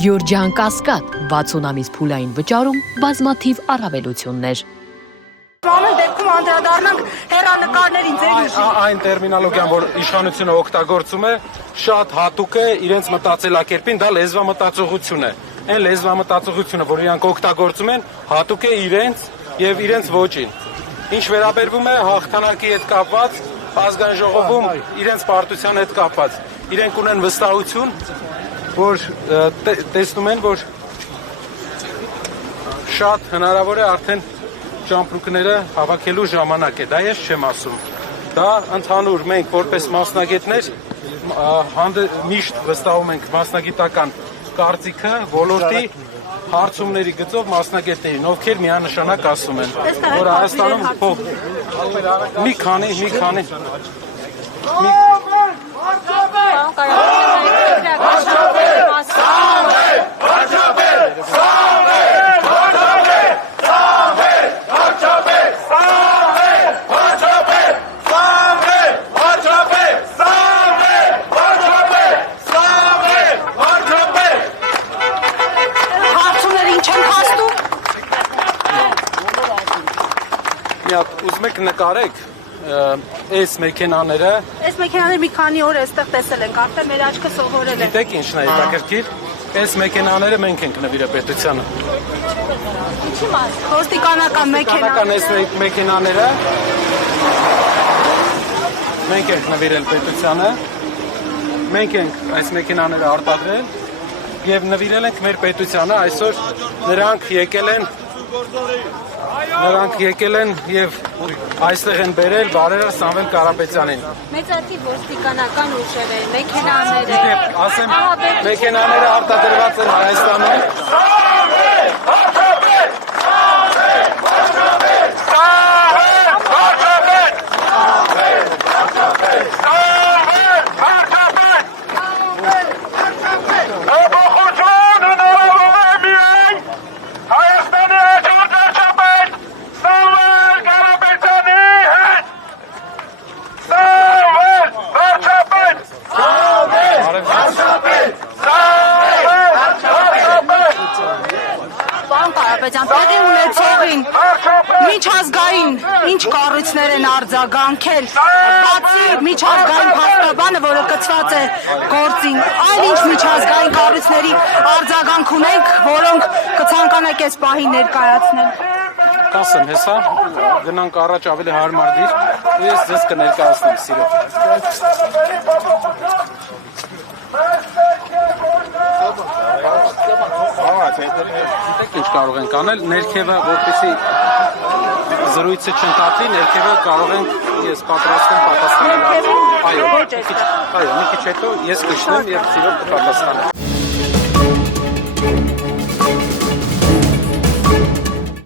Գյորջյան Կասկադ 60 ամիս փուլային վճարում բազմաթիվ առավելություններ։ Ամեն դեպքում անդրադառնանք հեռանկարներին Այն տերմինոլոգիան, որ իշխանությունը օգտագործում է, շատ հատուկ է իրենց մտածելակերպին, դա լեզվամտածողություն է։ Այն լեզվամտածողությունը, որ իրանք օգտագործում են, հատուկ է իրենց եւ իրենց ոճին։ Ինչ վերաբերվում է հաղթանակի հետ կապված, ազգային ժողովում իրենց պարտության հետ կապված, իրենք ունեն վստահություն, որ տեսնում են, որ շատ հնարավոր է արդեն ճամպրուկները հավաքելու ժամանակ է, դա ես չեմ ասում։ Դա ընդհանուր մենք որպես մասնագետներ միշտ վստահում ենք մասնագիտական կարծիքը ոլորտի հարցումների գծով մասնագետներին, ովքեր միանշանակ ասում են, որ Հայաստանում մի քանի ուզում եք նկարեք այս մեքենաները։ Այս մեքենաները մի քանի օր այստեղ տեսել ենք, արդեն մեր աչքը սովորել է։ Գիտեք ինչն է հետաքրքիր։ Այս մեքենաները մենք ենք նվիրել պետությանը։ Ոստիկանական այս մեքենաները մենք ենք նվիրել պետությանը։ Մենք ենք այս մեքենաները արտադրել եւ նվիրել ենք մեր պետությանը։ Այսօր նրանք եկել են եւ այստեղ են բերել բարերար Սամվել Կարապետյանին։ Մեծաթիվ ոստիկանական ուժեր են, մեքենաները։ Ասեմ, մեքենաները արտադրված են Հայաստանում։ Տեղի ունեցողին միջազգային ինչ կառույցներ են արձագանքել, բացի միջազգային փաստաբանը, որը կցված է գործին, այլ ինչ միջազգային կառույցների արձագանք ունենք, որոնք կցանկանեք այս պահին ներկայացնել։ Կասեմ, հեսա, գնանք առաջ ավելի հարմար դիր, ու ես ձեզ կներկայացնեմ սիրով։ Գիտեք ինչ կարող ենք անել, ներքևը, որպեսզի զրույցը չընդհատվի, ներքևը կարող ենք ես պատրաստեմ պատասխանել։ Այո, մի քիչ հետո ես կշնեմ եւ սիրով կպատասխանեմ։